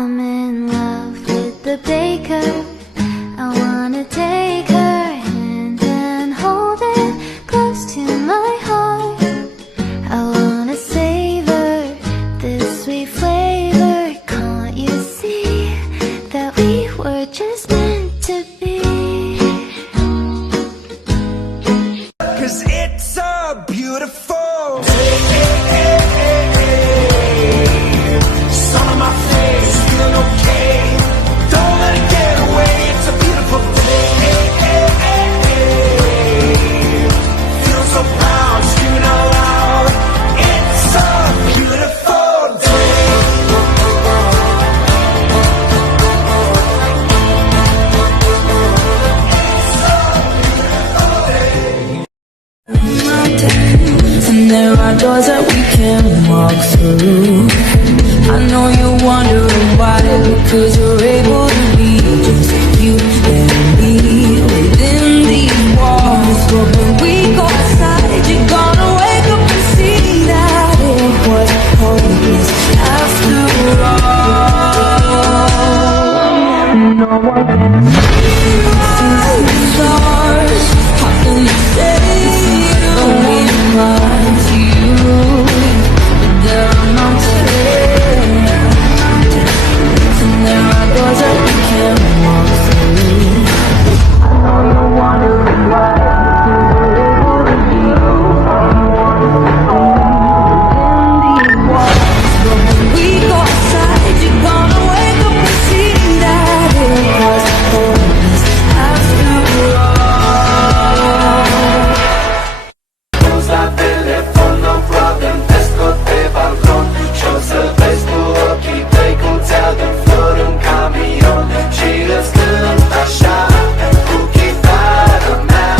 I'm in love with the baker. I wanna take her hand and hold it close to my heart. I wanna savor this sweet flavor. Can't you see that we were just meant to be? 'Cause it's a beautiful sun on my face, feeling okay. Don't let it get away. It's a beautiful day. Feeling so proud, screaming out loud. It's a beautiful day. And there are doors that we can walk through. I know you're wondering why, because you're able to be just you and me within these walls. But when we go outside, you're gonna wake up and see that it was hopeless after all. No one can see the stars. How can you say you don't mean much to you? But there are mountains, and there are doors that we can't walk through. I know you're wondering why, because you're able to be within these walls. But when we go outside, you're gonna wake up and see that it was hopeless after all. Usa telefon, no problem, pesco pe balcon. Și-o să vezi cu ochii tăi cum ți-ardă flori în camion. Și îți cânt așa, cu chitară mea.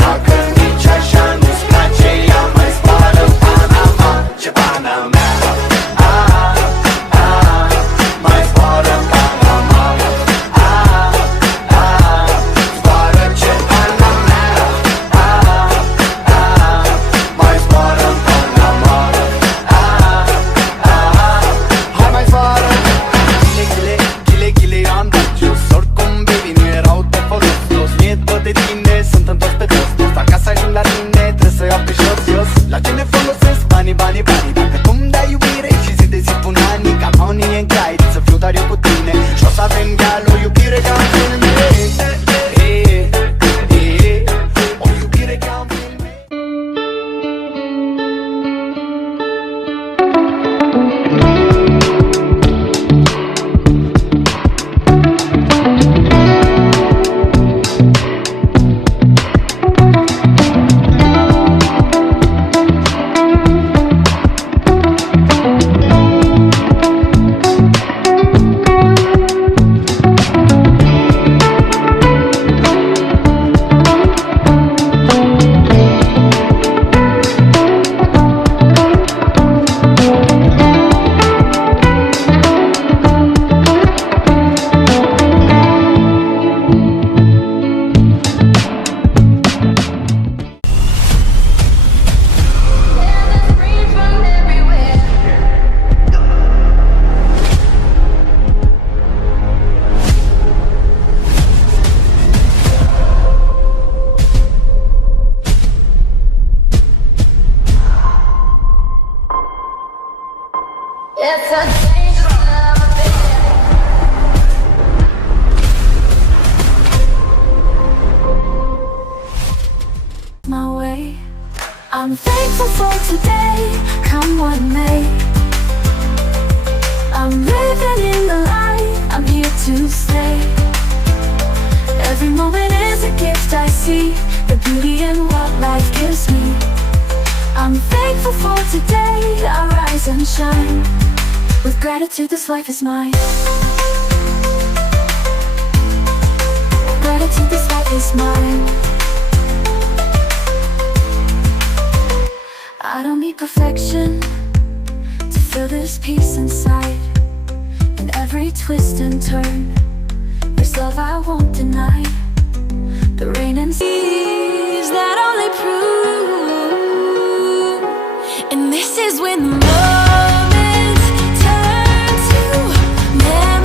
Dacă nici așa nu-ți place, ea mai zboară în Panama. Ce Panama? Mai zboară în Panama. Zboară ce Panama. Mai zboară în Panama. Hai mai zboară. Ghile, eu am dat jos. Oricum, baby, nu erau de folos. Mie tot de tine, sunt întors pe dos. Doar ca să ajung la tine, trebuie să iau pe jos. La ce ne folosesc banii? Dacă tu îmi dai iubire și zi de zi pun ani, ca Bonnie and Clyde, să fiu doar eu cu tine. Și o să avem gal, o iubire ca în filme. O iubire ca în filme. It's a dangerous love affair. My way, I'm thankful for today, come what may. I'm living in the light, I'm here to stay. Every moment is a gift I see, the beauty in what life gives me. I'm thankful for today, I rise and shine. With gratitude, this life is mine. Gratitude, this life is mine. I don't need perfection to feel this peace inside. In every twist and turn, there's love I won't deny. The rain and seas that only prove. And this is when the moments turn to memories.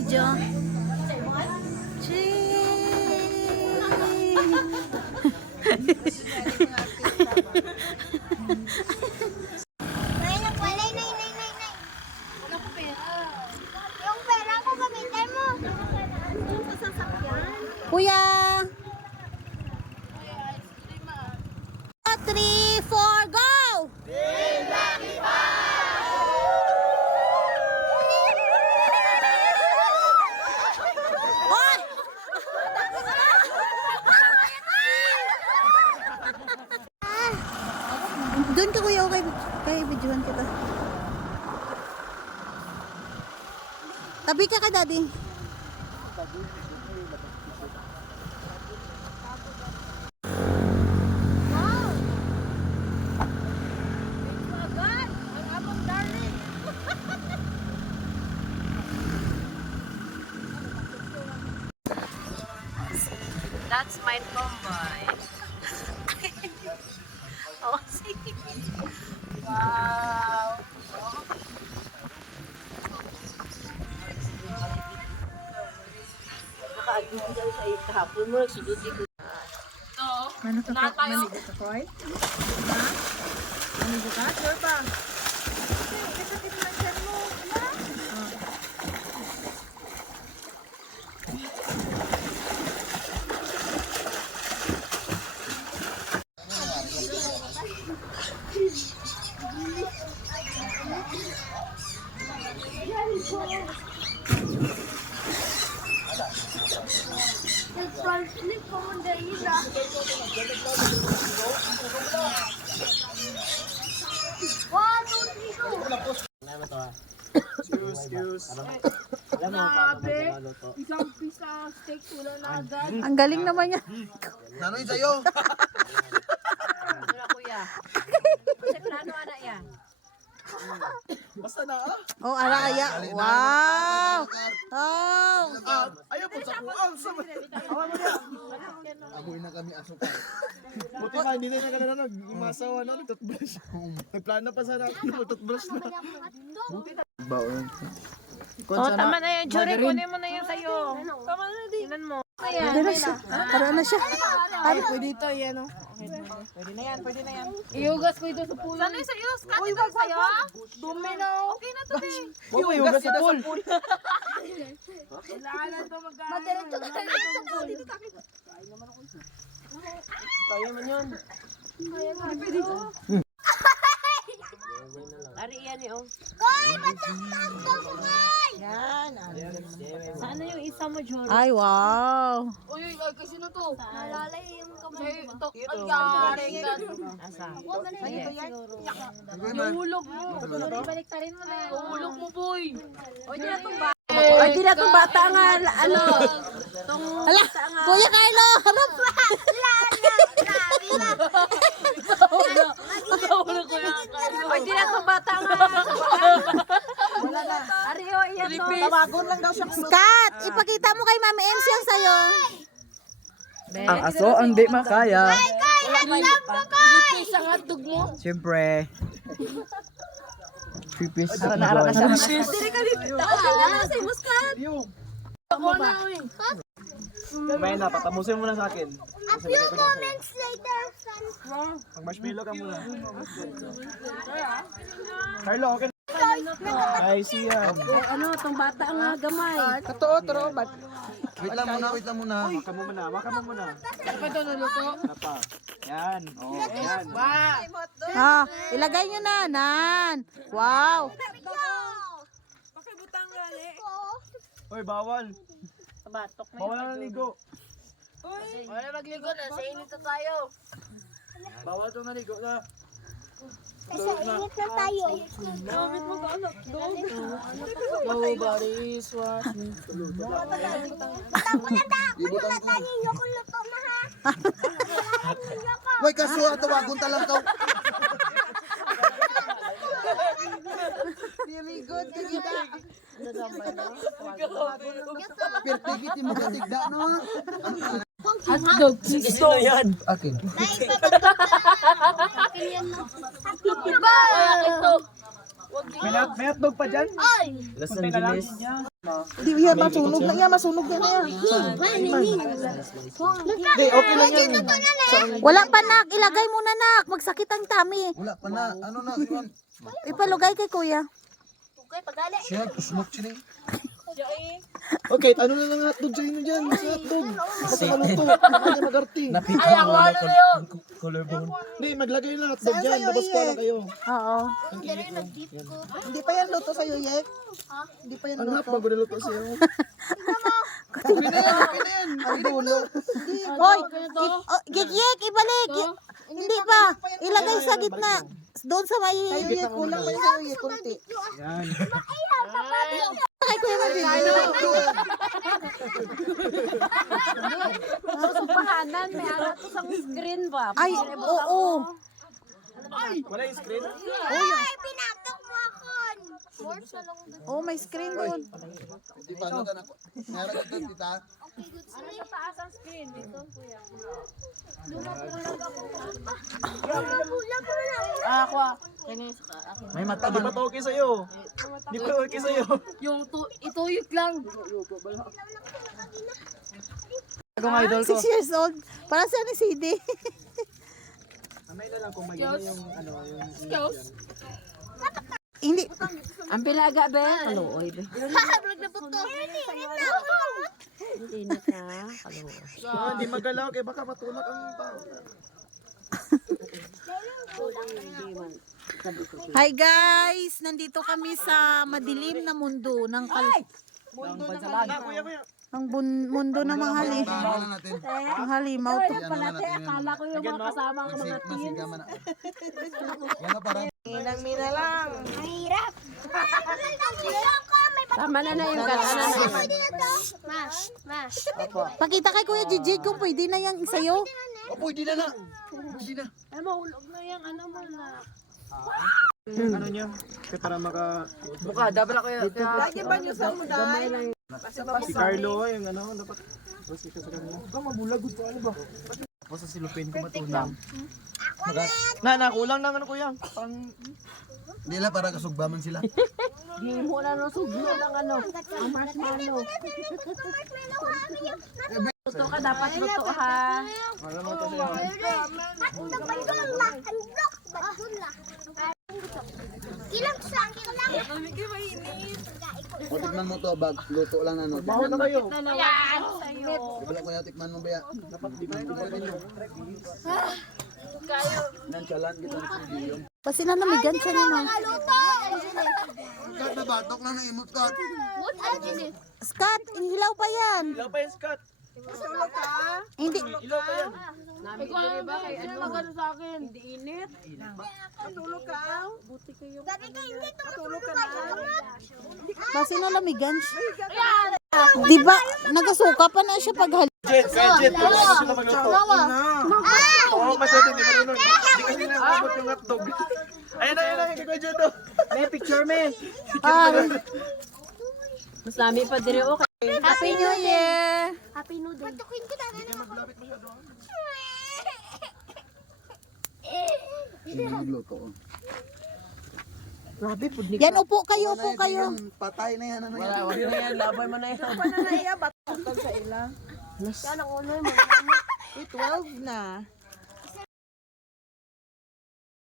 video. Nay, nagwalay, nay. Wala ko pera. Yung pera ko gamitin mo. Sa sasakyan. Kuya! 3, 4, go! Hoy! Doon ka kuya, okay, kaya videohan kita. Tabi ka daddy. That's my tomboy. Oh, sige. Wow. Nakaagin ko sa kahapon mo, nagsudod ko. Ito, na tayo. Nag-slip ko mo dahil na. One, two, three, go. Ang galing naman niya. Nanoy sa'yo. Ano kuya? Kasi plano ana yan. Basta na ah. Oh, araya. Wow! Oh! Ayaw po sa kuang. Awa mo niya. Amoy na kami asukal. Buti nga, hindi na ka na nagmasawa na toothbrush. Nagplano pa sana ako toothbrush na. Baon. Oh, tama na yan, Jory. Kunin mo na yan sa'yo. Tama na din. Tinan mo. Pwede na siya. Para na siya. Ay, Pwede ito, yan o. Pwede na yan, pwede na yan. Iugas ko ito sa pool. Sana yung sa'yo? Uy, wag sa'yo? Dumi na. Okay na to, eh. Huwag mo iugas sa pool. Kailangan to magkano. Madiretso ka na sa pool. Kaya man yun. Ari yan eh, oh. Koy, matangtang ko ko, Koy. Yan. Sana yung isa mo, Jory? ay, wow. Uy, kasi na to. Nalalay yung kamay mo ba? Ay, yari ka. Asa? Yung Hulog mo. Baliktarin mo na yan. Hulog mo, boy. O, di na itong bata. Ay, di na itong bata nga, ano. Hala, Kuya Carlo, harap pa. O, di na itong bata nga. Ari, o, iyan to. Tawagon lang daw siya. Kat, ipakita mo kay Mami MC ang sayo. Ang aso ang di makaya. Isang hotdog mo. Siyempre. Pipis. Ara na siya. Dili ka dito. Ano sa muskat? Ako na, uy. May na, patamusin mo na sa akin. A few moments later, son. Mag-marshmallow ka muna. Carlo, okay na. Ay, siya. Ano, itong bata nga gamay. Totoo, totoo. Wait lang muna. Maka mo muna. Ano ito naluto? Pa. Yan. Oh, yan. Ah, ilagay nyo na, Nan. Wow. Hoy, bawal. Batok na Bawal na ligo. Wala magligo na, sa init na tayo. Bawal itong naligo na. Kasi init na tayo. Nobody's watching. Ako na tayo. Yung luto na ha. Wait, kaso tawagon talang ka. Niligod ka kita. Pertigiti mo katigda no. Hotdog. Gusto yan. Akin. Ito. May hotdog pa dyan? Oy! Los Angeles. Hindi yan, masunog na yan, masunog na yan. Hindi, okay lang yan. Wala pa nak, ilagay mo na nak, magsakit ang tummy. Wala pa na. Ano na? Iwan. Ipalugay kay kuya. Siya, smoke siya okay, ano na lang hotdog sa inyo dyan? Sa hotdog. Basta maluto. Hindi mag-arti. Ay, ako ano yun. Collarbone. Hindi, maglagay lang hotdog dyan. Tapos para kayo. Oo. Hindi pa yan luto sa'yo, Yek. Hindi pa yan Ang luto. hap, bago niluto siya. Okay na yan, okay na yan. Ang dulo. Hoy, Yek, ibalik. Hindi pa. Ilagay sa gitna. Doon sa may... Sa'yo, Yek. Kulang pa sa'yo, Yek. Kunti. Yan. Kay Kuya Mabibili. Sumpahanan, may alat ko sa screen ba? Ay, oo. Wala yung screen? Ay, pinatok mo ako. Oh, may screen doon. Di pa, ano ka na? Meron ka doon, tita? Ano sa taas ang screen? Dito, kuya. Ako ah. Kanya sa akin. May mata Di ba to okay sa'yo? Di ba okay sa'yo? Yung ituyot lang. Ako nga idol ko. 6 years old. Para sa ni CD. Amay na lang kung maganda yung ano, yung... Hindi. Ang pilaga, be? Kaluoy, be. Vlog na po to. Init na. Kaluoy. Hindi magalaw, kaya baka matulak ang tao. Hi guys! Nandito kami sa madilim na mundo ng Kuya, kuya. mundo ng mga mga halimaw to. Akala ko yung mga kasama ko mga team. Yan na parang... Mahirap. Tama na na yung kalana na. Pwede na to. Mash. Pakita kay Kuya Gigi kung pwede na yung sa'yo. Pwede na na. Pwede na. Ay, mahulog na yung ano mo na. Ano niya? Kaya para maka... Mukha, dapat ako yun. Lagi ba niyo sa muday? Si Carlo, yung ano, dapat... Tapos ito sa kanila. Mabulagod ko, ano ba? Basta si Lupin ko matulang. Kulang ng ano kuya. Pang... Hindi lang, para kasugbaman sila. Di mo na no suglo ng ano. Ang marshmallow. Luto ka dapat luto ha. Alam mo ito siya. Kilang sa kilang. O, tikman mo to, bag. Luto lang na, no? Baho na kayo. Ayan sa'yo. Wala ko na, tikman mo ba ya? Dapat tikman mo ba rin Nanchalan kita ng video. Kasi nanamigan siya ni Ma'am. Kat, nabatok na ng imot kat. Scott, inihilaw pa yan. Ilaw pa yung Scott. Hindi. Ilaw pa yan. Ikaw ba kay ano magano sa akin? Hindi init. Sabi ko hindi to matulog ka na. Kasi nanamigan siya. Di ba, nagasuka pa na siya pag Jet, Jet. Gusto sila magluto. Oo, masyado hindi marunong. Hindi kasi naabot yung hotdog. Ayun na, kaya Jet to. May picture, me. Mas lami pa dire okay. Happy New Year! Happy New Day. Patukin ko na. Hindi magluto. Yan, upo kayo, upo kayo. Patay na yan. Wala na yan, labay mo na yan. 12 na.